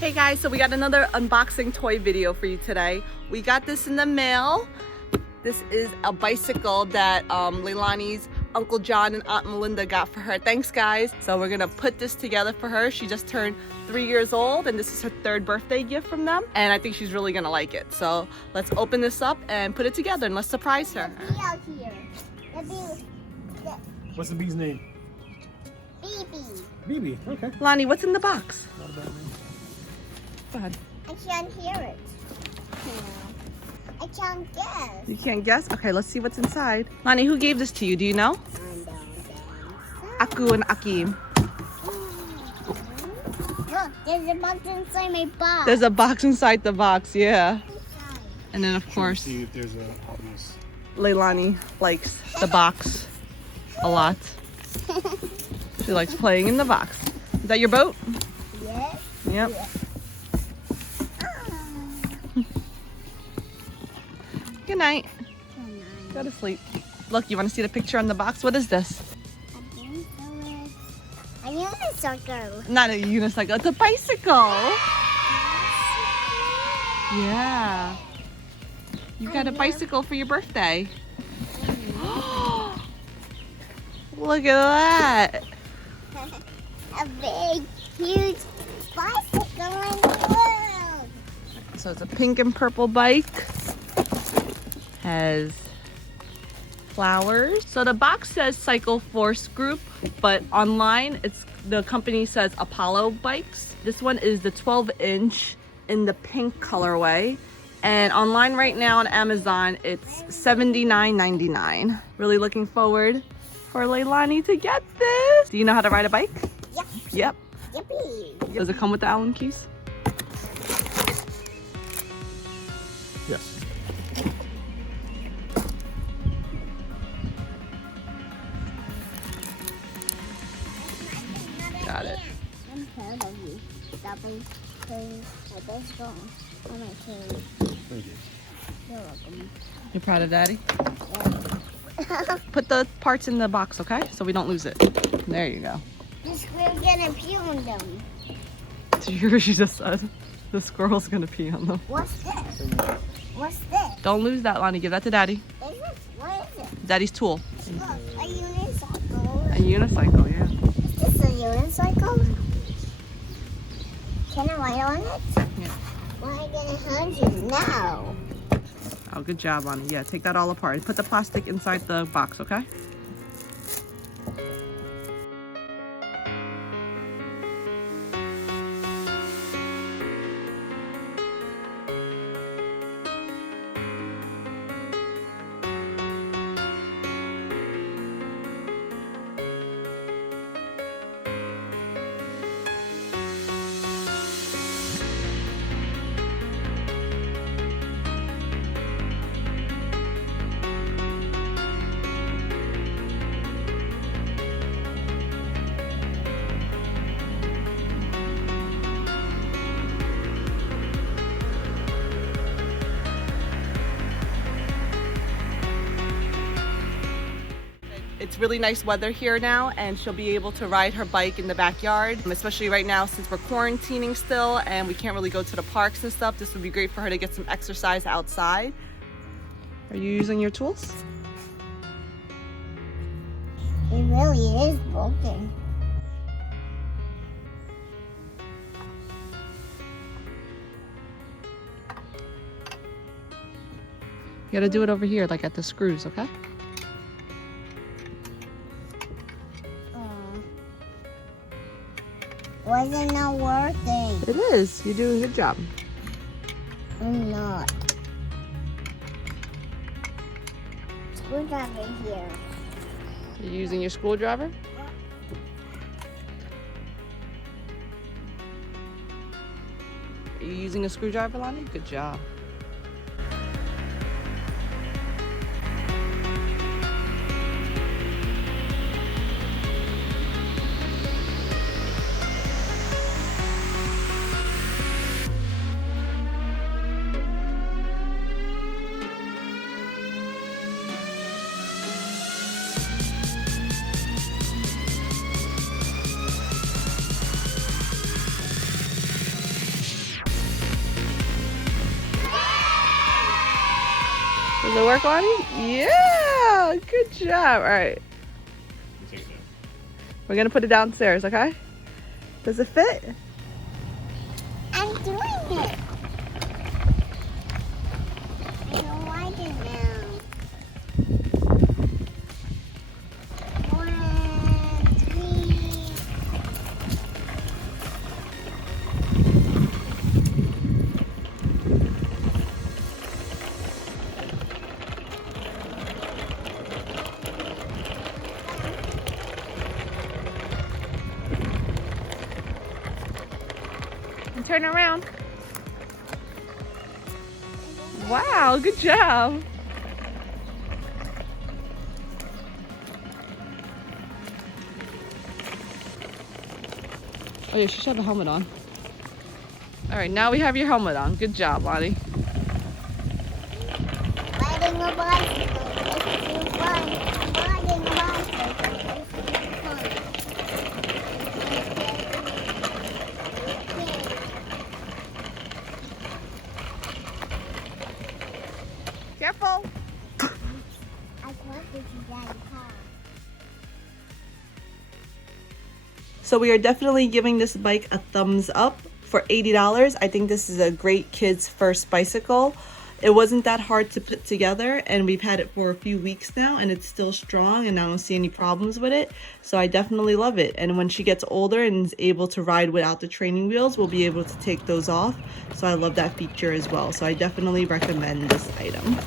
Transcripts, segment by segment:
Hey guys, so we got another unboxing toy video for you today. We got this in the mail. This is a bicycle that Leilani's Uncle John and Aunt Melinda got for her. Thanks guys. So we're gonna put this together for her. She just turned 3 years old and this is her 3rd birthday gift from them. And I think she's really gonna like it. So let's open this up and put it together and let's surprise her. The bee out here. What's the bee's name? Baby. Okay. Lonnie, what's in the box? Not a bad name. Go ahead. I can't hear it. I can't guess. You can't guess? Okay, let's see what's inside. Lonnie, who gave this to you? Do you know? Aku and Akim. Look, there's a box inside my box. There's a box inside the box, yeah. And then of course, See if there's a obvious. Leilani likes the box a lot. She likes playing in the box. Is that your boat? Yes. Yep. Yes. Good night. Go to sleep. Look, you want to see the picture on the box? What is this? A unicycle. Not a unicycle, it's a bicycle. Yeah. You got a bicycle for your birthday. Look at that. A big, huge bicycle in the world. So it's a pink and purple bike. Has flowers. So the box says Cycle Force Group, but online the company says Apollo Bikes. This one is the 12-inch in the pink colorway. And online right now on Amazon, it's $79.99. Really looking forward for Leilani to get this. Do you know how to ride a bike? Yep. Yep. Yippee. Does it come with the Allen keys? Yes. Got it. I'm proud of you. Stopping playing my baseball on my team. Thank you. You're welcome. You proud of Daddy? Yeah. Put the parts in the box, okay? So we don't lose it. There you go. This we're gonna pee on them. Did you hear what she just said? The squirrel's gonna pee on them. What's this? What's this? Don't lose that, Lonnie. Give that to Daddy. Is it? What is it? Daddy's tool. Look, a unicycle. A unicycle, yeah. Is this a unicycle? Can I ride on it? Yeah. Why am I gonna hug you now? Oh, good job, Lonnie. Yeah, take that all apart. Put the plastic inside the box, okay? It's really nice weather here now and she'll be able to ride her bike in the backyard, especially right now since we're quarantining still and we can't really go to the parks and stuff. This would be great for her to get some exercise outside. Are you using your tools? It really is broken. You gotta do it over here, like at the screws, okay? Why is it not working? It is. You're doing a good job. I'm not. Screwdriver here. You're using your screwdriver? Are you using a screwdriver, Lonnie? Good job. Does it work, Lonnie? Yeah, good job. All right, we're gonna put it downstairs, okay? Does it fit? I'm doing it. I don't like it now. 1, 3. And turn around. Wow, good job. Oh yeah, she should have a helmet on. All right, now we have your helmet on. Good job, Lonnie. Riding a bicycle is too fun. Riding a bicycle is too fun. Careful. I collected your daddy's car. So we are definitely giving this bike a thumbs up for $80. I think this is a great kid's first bicycle. It wasn't that hard to put together, and we've had it for a few weeks now, and it's still strong, and I don't see any problems with it. So I definitely love it. And when she gets older and is able to ride without the training wheels, we'll be able to take those off. So I love that feature as well. So I definitely recommend this item.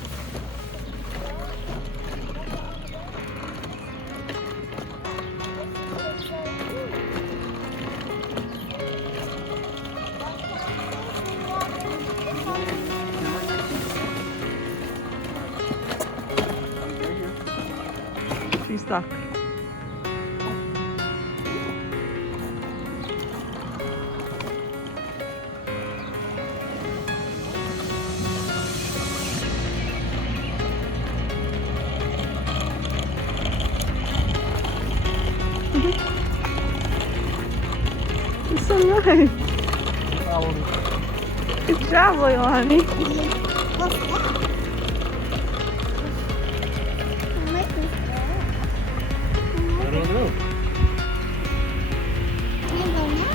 She's stuck. It's so nice. Good job, Leilani. What's that? What is that? I don't know. Can I go now?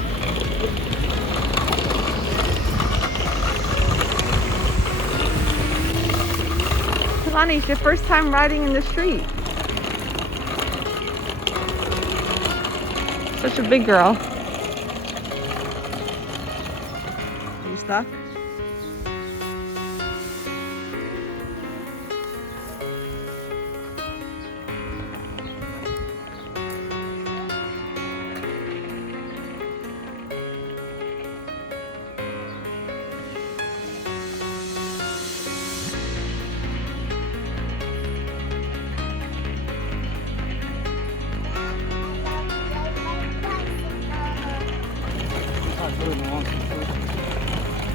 Leilani, it's your first time riding in the street. Such a big girl. Are you stuck?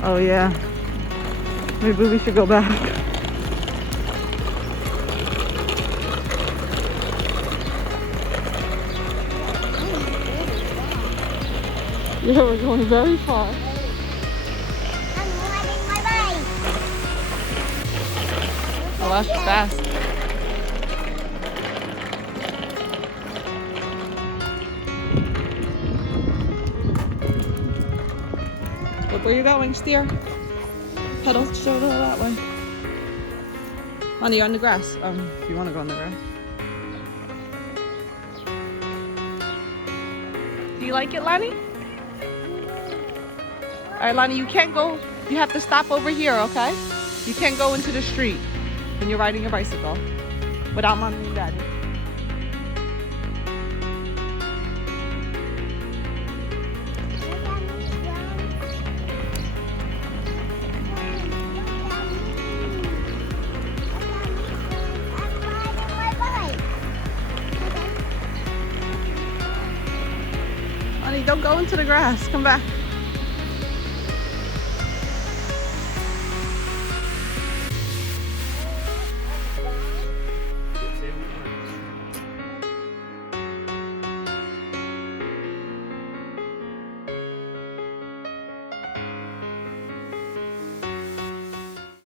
Oh yeah. Maybe we should go back. Yeah, we're going very far. I'm riding my bike. Oh, that's fast. Look where you're going, steer. Pedal, show it that way. Honey, you're on the grass. If you want to go on the grass. Do you like it, Lonnie? All right, Lonnie, you can't go. You have to stop over here, okay? You can't go into the street when you're riding your bicycle without mommy and daddy. Honey, don't go into the grass. Come back.